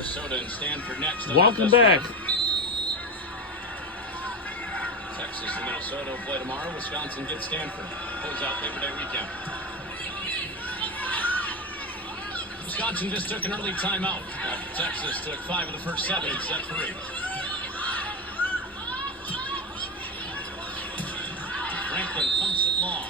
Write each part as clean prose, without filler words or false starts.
Minnesota and Stanford next. Welcome back. Texas and Minnesota will play tomorrow. Wisconsin gets Stanford. Close out Labor Day weekend. Wisconsin just took an early timeout. Texas took 5 of the first 7 in set 3. Franklin pumps it long.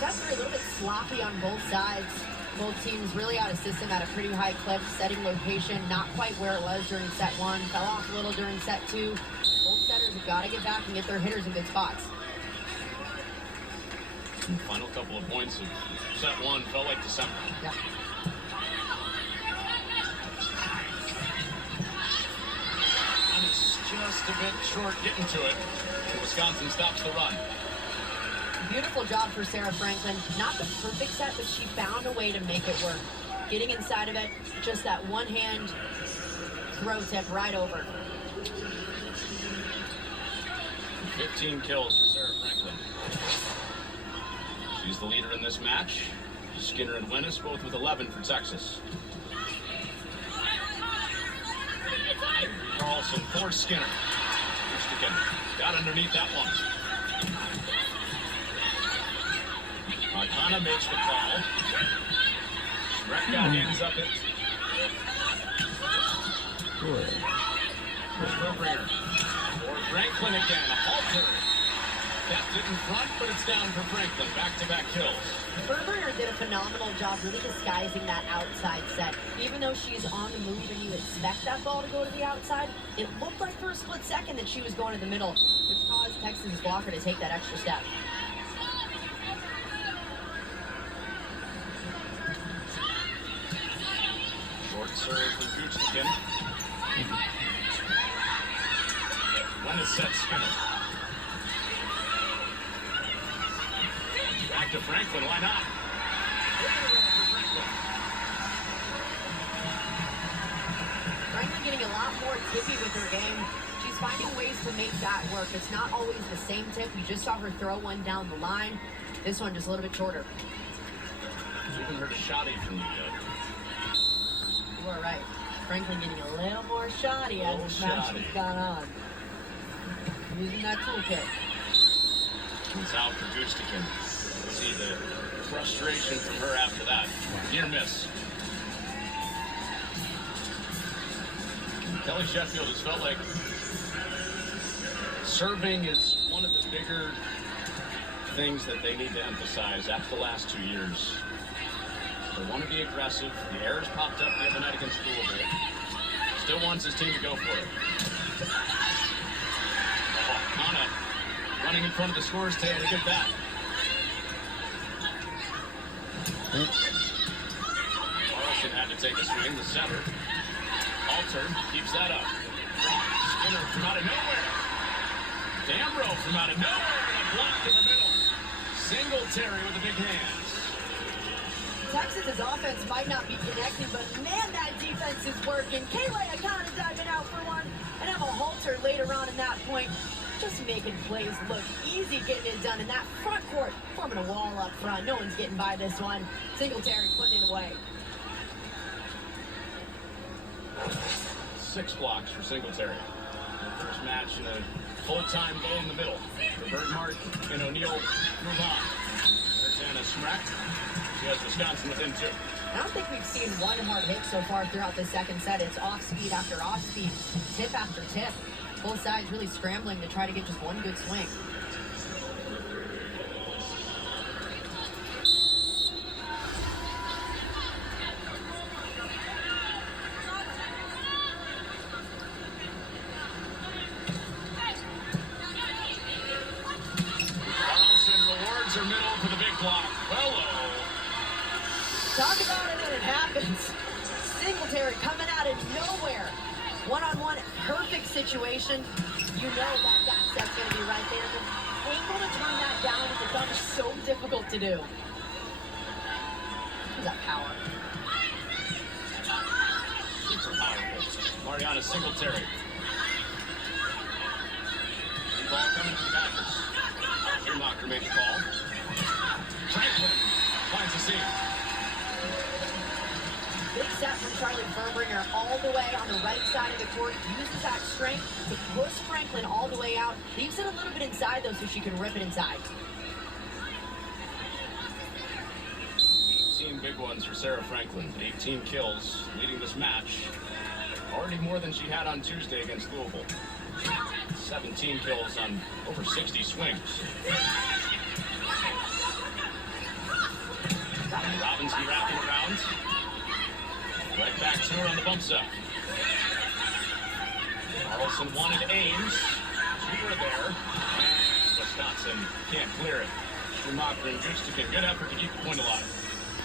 Guys are a little bit sloppy on both sides. Both teams really out of system at a pretty high clip. Setting location not quite where it was during set 1. Fell off a little during set 2. Both setters have got to get back and get their hitters in good spots. Final couple of points of set 1 felt like December. Yeah. And it's just a bit short getting to it. Wisconsin stops the run. Beautiful job for Sarah Franklin. Not the perfect set, but she found a way to make it work. Getting inside of it, just that one-hand throw tip right over. 15 kills for Sarah Franklin. She's the leader in this match. Skinner and Winnis both with 11 for Texas. Carlson for Skinner. Got underneath that one. Montana makes the call. Recka ends up it. Verbringer. For Franklin again. A halter. Kept it in front, but it's down for Franklin. Back-to-back kills. Verbringer did a phenomenal job really disguising that outside set. Even though she's on the move and you expect that ball to go to the outside, it looked like for a split second that she was going to the middle, which caused Texas' blocker to take that extra step. Short serve from Guchtikin. When it's set, Skinner. Back to Franklin, why not? Franklin getting a lot more tippy with her game. She's finding ways to make that work. It's not always the same tip. We just saw her throw one down the line. This one just a little bit shorter. Even heard a shotty from the You are right. Franklin getting a little more shoddy as this match has gone on. Using that toolkit. It's out for Guchtikin. See the frustration from her after that. Near miss. Kelly Sheffield has felt like serving is one of the bigger things that they need to emphasize after the last 2 years. They want to be aggressive. The errors popped up the other night against Louisville. Still wants his team to go for it. Oh, Kana running in front of the scores table to get that. Carlson had to take a swing. The center. Alter keeps that up. Skinner from out of nowhere. Dambro from out of nowhere. And a block in the middle. Singletary with the big hands. Texas's offense might not be connecting, but man, that defense is working. Kayla Akana diving out for one, and Emma Halter later on in that point, just making plays look easy, getting it done in that front court, forming a wall up front. No one's getting by this one. Singletary putting it away. 6 blocks for Singletary. The first match in a full-time goal in the middle. For Bergmark and O'Neal move on. There's Anna Smrek. She has Wisconsin within 2. I don't think we've seen one hard hit so far throughout the second set. It's off-speed after off-speed, tip after tip. Both sides really scrambling to try to get just one good swing. Carlson rewards her middle for the big block. Hello. Talk about it when it happens. Singletary coming out of nowhere. One-on-one, perfect situation. You know that set's going to be right there. The angle to turn that down with the thumb is so difficult to do. Look at that power. Super powerful. Mariana Singletary. And ball coming to the Packers. Schumacher made the call. Franklin finds the seam. Big set from Charlie Furbringer all the way on the right side of the court. Uses that strength to push Franklin all the way out. Leaves it a little bit inside, though, so she can rip it inside. 18 big ones for Sarah Franklin. 18 kills, leading this match. Already more than she had on Tuesday against Louisville. 17 kills on over 60 swings. Robinson wrapping around. Right back to her on the bump set. Carlson wanted Ames. Two were there. And Wisconsin can't clear it. Schumacher and Juszczyk, good effort to keep the point alive.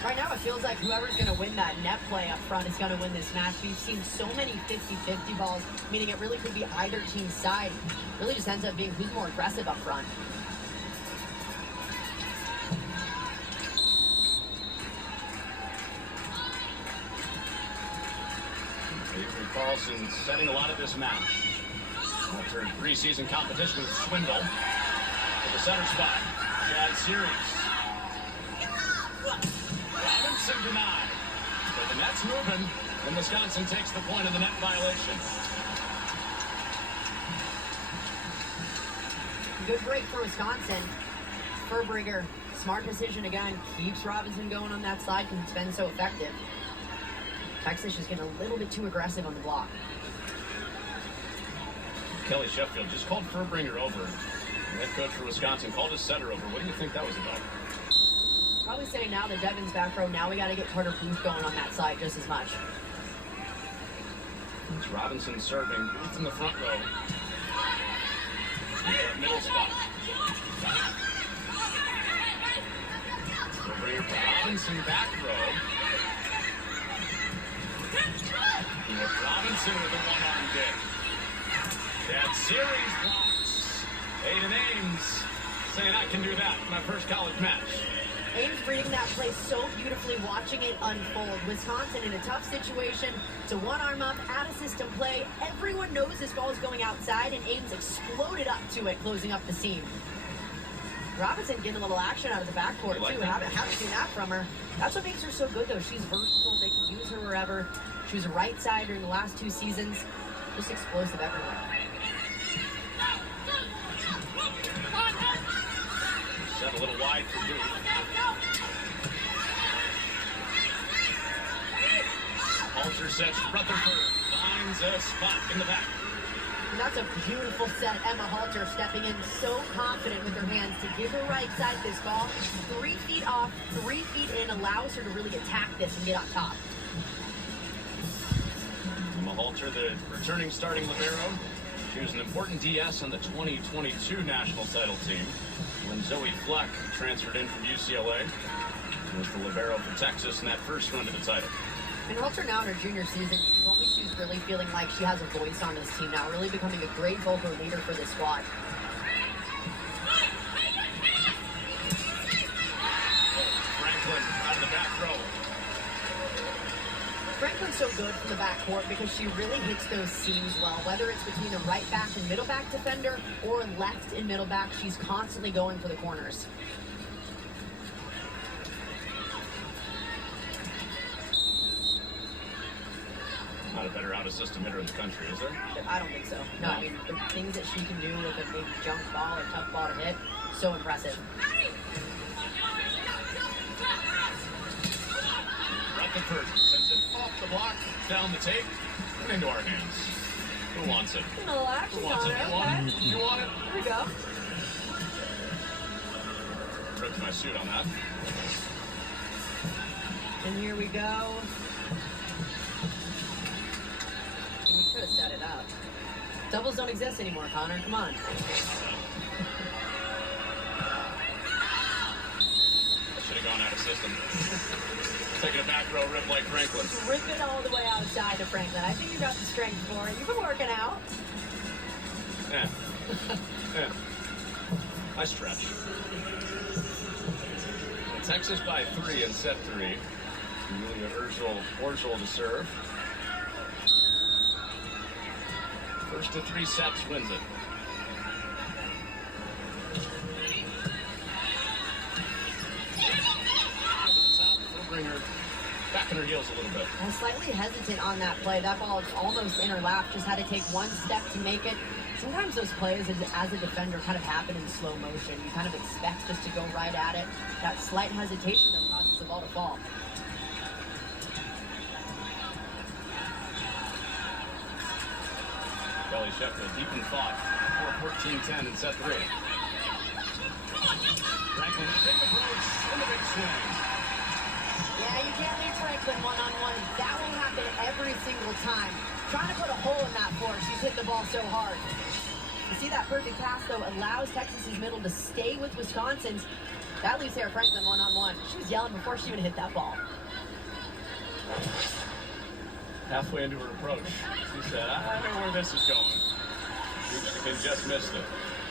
Right now, it feels like whoever's going to win that net play up front is going to win this match. We've seen so many 50-50 balls, meaning it really could be either team's side. Really just ends up being who's more aggressive up front. Avery Carlson setting a lot of this match. After preseason competition with Swindle. For the center spot. Chad Series. Robinson denied. But the net's moving, and Wisconsin takes the point of the net violation. Good break for Wisconsin. Furbringer, smart decision again. Keeps Robinson going on that side because it's been so effective. Texas just getting a little bit too aggressive on the block. Kelly Sheffield just called Furbringer over. The head coach for Wisconsin called his setter over. What do you think that was about? Probably saying now that Devin's back row, now we got to get Carter Booth going on that side just as much. It's Robinson serving. Booth in the front row. Middle spot. Furbringer for Robinson back row. Robinson with a one-arm dig. That series blocks. Aiden Ames saying, I can do that in my first college match. Ames reading that play so beautifully, watching it unfold. Wisconsin in a tough situation. It's a one-arm up, out of system play. Everyone knows this ball is going outside, and Ames exploded up to it, closing up the seam. Robinson getting a little action out of the backcourt, too. Haven't seen that from her. That's what makes her so good, though. She's versatile. They can use her wherever. She was a right side during the last 2 seasons. Just explosive everywhere. Set a little wide for Booth. Halter sets Rutherford. Finds a spot in the back. And that's a beautiful set. Emma Halter stepping in so confident with her hands to give her right side this ball. 3 feet off, 3 feet in, allows her to really attack this and get on top. Emma Halter, the returning starting libero. She was an important DS on the 2022 national title team when Zoe Fleck transferred in from UCLA. She was the libero for Texas in that first run to the title. And Halter now in her junior season, she told me she's really feeling like she has a voice on this team now, really becoming a great vocal leader for this squad. Franklin out of the back row. Franklin's so good from the backcourt because she really hits those seams well, whether it's between the right back and middle back defender or left and middle back. She's constantly going for the corners. Not a better out-of-system hitter in the country, is there? I don't think so. No, I mean, the things that she can do with a big junk ball or tough ball to hit, so impressive. Rutherford sends it off the block, down the tape, and into our hands. Who wants it? A little action on it, okay. You want it? There we go. Ripped my suit on that. And here we go. And you could have set it up. Doubles don't exist anymore, Connor. Come on. I should have gone out of system. Taking a back row rip like Franklin. Rip it all the way outside to Franklin. I think you got the strength for it. You've been working out. Yeah. Yeah. I stretch. Texas by 3 in set 3. Amelia Orgel to serve. First to 3 sets wins it. Top, we'll bring her back kicking her heels a little bit. I was slightly hesitant on that play. That ball almost in her lap. Just had to take one step to make it. Sometimes those plays as a defender kind of happen in slow motion. You kind of expect just to go right at it. That slight hesitation though causes the ball to fall. Kelly Sheffield deep in thought. 4-14-10 in set 3. Franklin, big approach, and a big swing. Yeah, you can't leave Franklin one-on-one. That will happen every single time. Trying to put a hole in that floor. She's hit the ball so hard. You see that perfect pass, though, allows Texas's middle to stay with Wisconsin's. That leaves Sarah Franklin one-on-one. She was yelling before she even hit that ball. Halfway into her approach, she said, I know where this is going. She just missed it.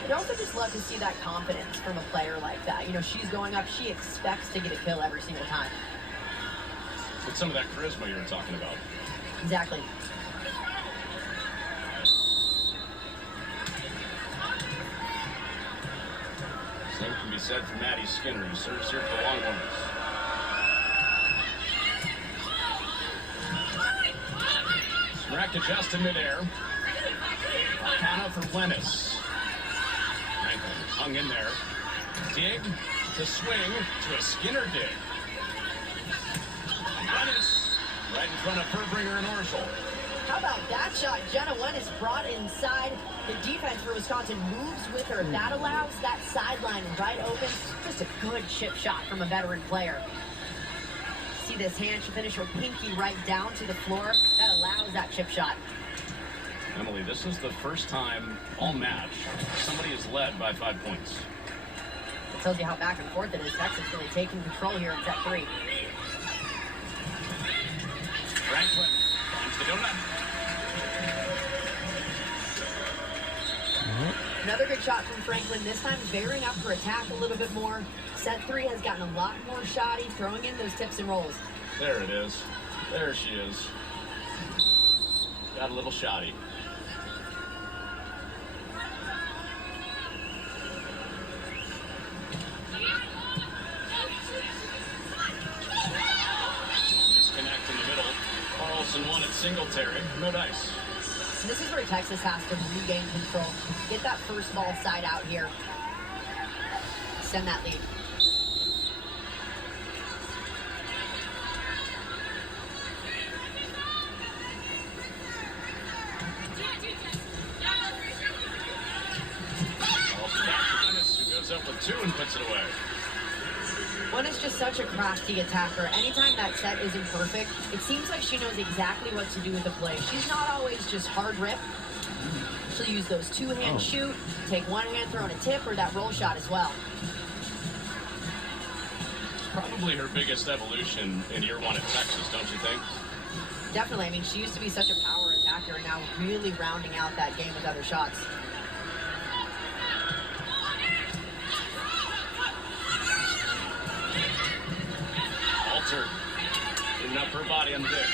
I'd also just love to see that confidence from a player like that. You know, she's going up. She expects to get a kill every single time. It's some of that charisma you were talking about. Exactly. Same can be said for Maddie Skinner, who serves here for the Longhorns. Smack adjust in midair. Arcana for Lennis. Franklin hung in there. Dig to swing to a Skinner dig. Lennis right in front of Furbringer and Orschel. How about that shot? Jenna Wennis brought inside. The defense for Wisconsin moves with her. That allows that sideline right open. Just a good chip shot from a veteran player. See this hand? She finished her pinky right down to the floor. That allows that chip shot. Emily, this is the first time all match somebody is led by 5 points. It tells you how back and forth it is. Texas really taking control here in set 3. Franklin finds the donut. Another good shot from Franklin, this time varying up her attack a little bit more. Set 3 has gotten a lot more shoddy, throwing in those tips and rolls. There it is. There she is. Got a little shoddy. Disconnect in the middle. Carlson won at Singletary. No dice. And this is where Texas has to regain control. Get that first ball side out here. Send that lead. Also back to Dennis, who goes up with 2 and puts it away. One is just such a crafty attacker. Anytime that set isn't perfect, it seems like she knows exactly what to do with the play. She's not always just hard rip. She'll use those 2-hand shoot, take one hand throw in a tip, or that roll shot as well. Probably her biggest evolution in year 1 at Texas, don't you think? Definitely. I mean, she used to be such a power attacker, and now really rounding out that game with other shots. Alter, putting up her body on the dig.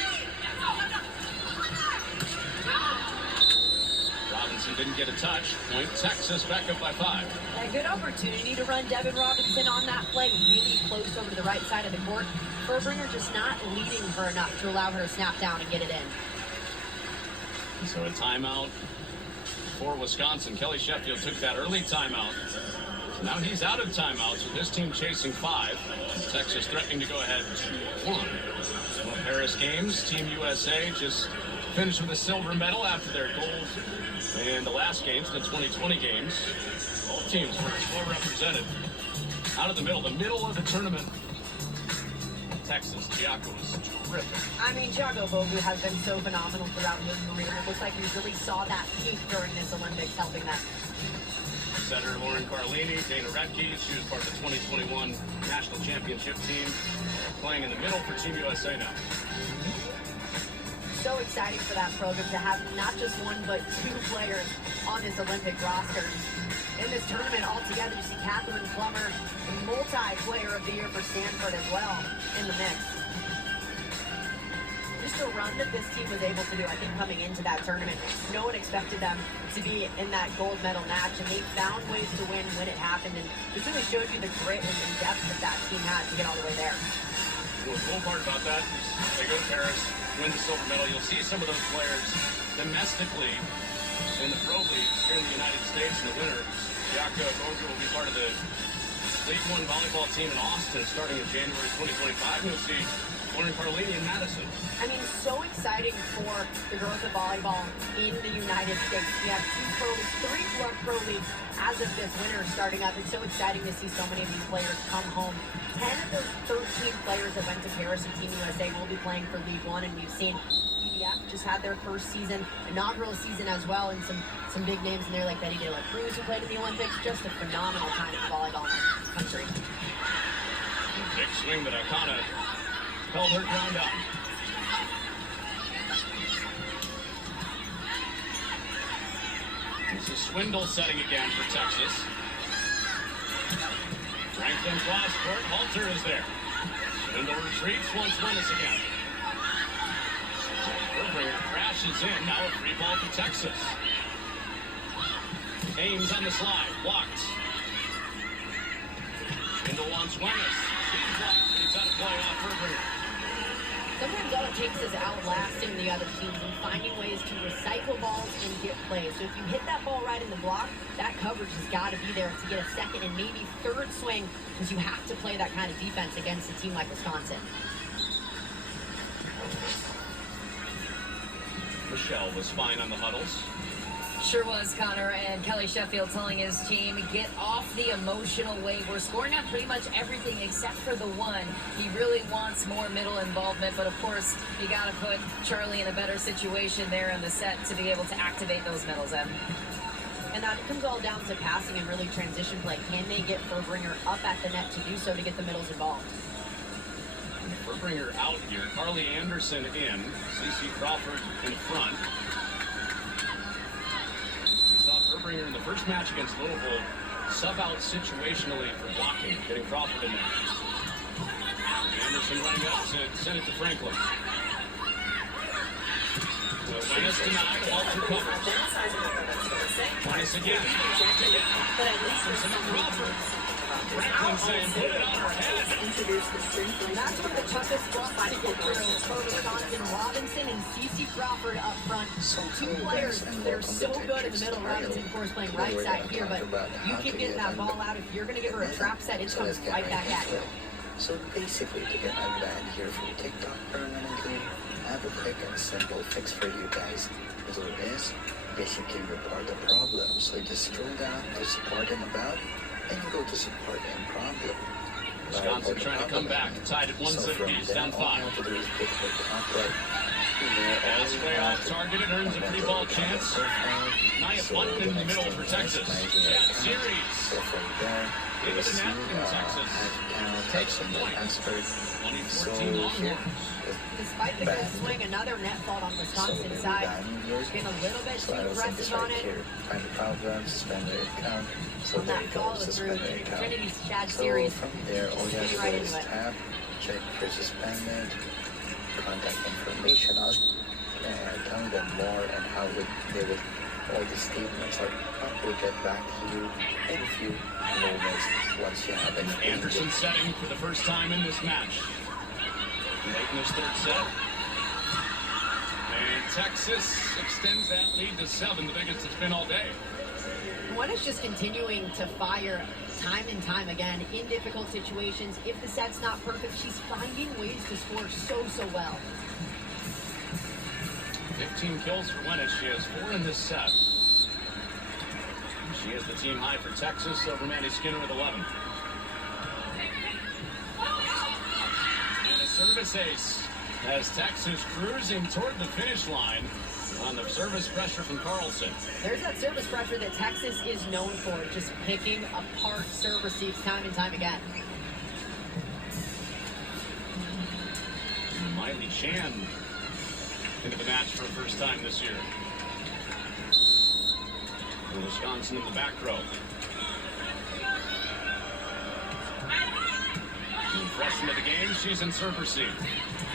Robinson didn't get a touch. Point Texas back up by 5. A good opportunity to run Devin Robinson on that play, really close over to the right side of the court. Furbringer just not leading her enough to allow her to snap down and get it in. So a timeout for Wisconsin. Kelly Sheffield took that early timeout. Now he's out of timeouts with his team chasing 5. Texas threatening to go ahead 2-1. Well, Paris Games, Team USA just finished with a silver medal after their gold in the last games, the 2020 games. Both teams were well represented. Out of the middle of the tournament, Texas, Chiaco was terrific. I mean, Thiago Bogu has been so phenomenal throughout his career. It looks like we really saw that peak during this Olympics, helping them. Setter Lauren Carlini, Dana Redke, she was part of the 2021 National Championship team, playing in the middle for Team USA now. So exciting for that program to have not just 1 but 2 players on this Olympic roster. In this tournament altogether, you see Catherine Plummer, multi-player of the year for Stanford as well, in the mix. Just a run that this team was able to do, I think, coming into that tournament. No one expected them to be in that gold medal match, and they found ways to win when it happened, and it really showed you the grit and depth that that team had to get all the way there. Well, the cool part about that is they go to Paris, win the silver medal. You'll see some of those players domestically in the pro leagues here in the United States in the winter. Jakob Boger will be part of the League One volleyball team in Austin starting in January 2025. You'll see Lauren Carlini in Madison. I mean, so exciting for the girls of volleyball in the United States. We have 2 pro leagues, 3 pro leagues as of this winter starting up. It's so exciting to see so many of these players come home. 10 of those 13 players that went to Paris and Team USA will be playing for League One, and we've seen EDF just had their first season, inaugural season as well, and some big names in there like Betty De La Cruz who played in the Olympics. Just a phenomenal time for volleyball in our country. Big swing, but Akana held her ground up. It's a swindle setting again for Texas. Franklin cross court. Halter is there. Swindle retreats, wants Willis again. Herbringer crashes in. Now a free ball for Texas. Ames on the slide. Blocked. Swindle wants Willis. She's blocked. He's out of play off Herbringer. Sometimes all it takes is outlasting the other teams and finding ways to recycle balls and get plays. So if you hit that ball right in the block, that coverage has got to be there to get a second and maybe third swing, because you have to play that kind of defense against a team like Wisconsin. Michelle was fine on the huddles. Sure was, Connor, and Kelly Sheffield telling his team, get off the emotional wave. We're scoring on pretty much everything except for the one. He really wants more middle involvement, but of course, you got to put Charlie in a better situation there in the set to be able to activate those middles, Em. And that comes all down to passing and really transition play. Can they get Herbringer up at the net to do so to get the middles involved? Herbringer out here. Carly Anderson in. CeCe Crawford in front. Herbringer in the first match against Louisville sub out situationally for blocking, getting Crawford in there. Anderson running up, send it to Franklin. Wennis denied, Walter covers. Wennis again. Anderson and Crawford. Franklin saying, put it on her head. That's one of the toughest spots to get through for Wisconsin. Robinson and CeCe Crawford up front. 2 players that are so good in the middle. Robinson, of course, playing right side here, but you keep getting that ball out. If you're going to give her a trap set, it comes right back at you. So basically, to get my band here from TikTok permanently, I have a quick and simple fix for you guys. So it is, basically report the problem. So just scroll down to support and about, and you go to support and problem. Wisconsin trying to come back. Tied at 170, down 5. As way off target, it earns a free ball chance. Nia Button in the middle for Texas. Chat series. Into the net in Texas. Takes the point. 2014 Longhorns. Despite the good swing, another net fault on Wisconsin's side. Getting a little bit too aggressive on it. Find the problem, suspend their account. So On there that you go, follow through, suspend their account. Trinity's Chad So series. from there, all you have to right do is into it. tap, check for suspended, contact information us, and tell them more and how they would, all the statements are up. We'll get back to you in a few moments once you have an Anderson setting for the first time in this match. Late in this third set. And Texas extends that lead to 7, the biggest it's been all day. One is just continuing to fire time and time again in difficult situations. If the set's not perfect, she's finding ways to score so well. 15 kills for Wennis. She has 4 in this set. She is the team high for Texas over Maddie Skinner with 11. And a service ace as Texas cruising toward the finish line on the service pressure from Carlson. There's that service pressure that Texas is known for, just picking apart serve receives time and time again. Miley Chan into the match for the first time this year. For Wisconsin in the back row. Fresh into the game, she's in serve receive.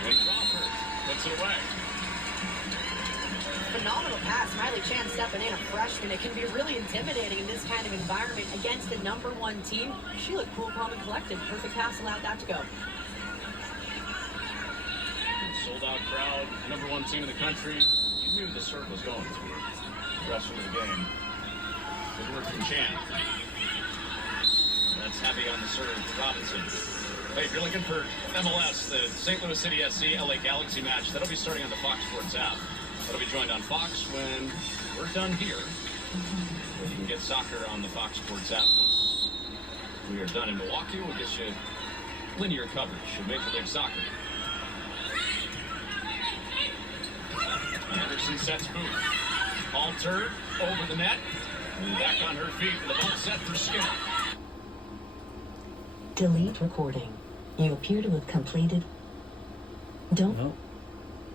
And Crawford puts it away. Phenomenal pass. Miley Chan stepping in, a freshman. It can be really intimidating in this kind of environment against the #1 team. She looked cool, calm, and collected. Perfect pass allowed that to go. sold-out crowd, number one team in the country. You knew the serve was going the rest of the game. Good work from Chan. That's heavy on the serve for Robinson. Hey, if you're looking for MLS, the St. Louis City SC LA Galaxy match, that'll be starting on the Fox Sports app. That'll be joined on Fox when we're done here. So you can get soccer on the Fox Sports app. Once we are done in Milwaukee, we'll get you linear coverage of Major League Soccer. Anderson sets boot. Alter over the net. And back on her feet with a bump set for Skinner. Delete recording. You appear to have completed. Don't. No.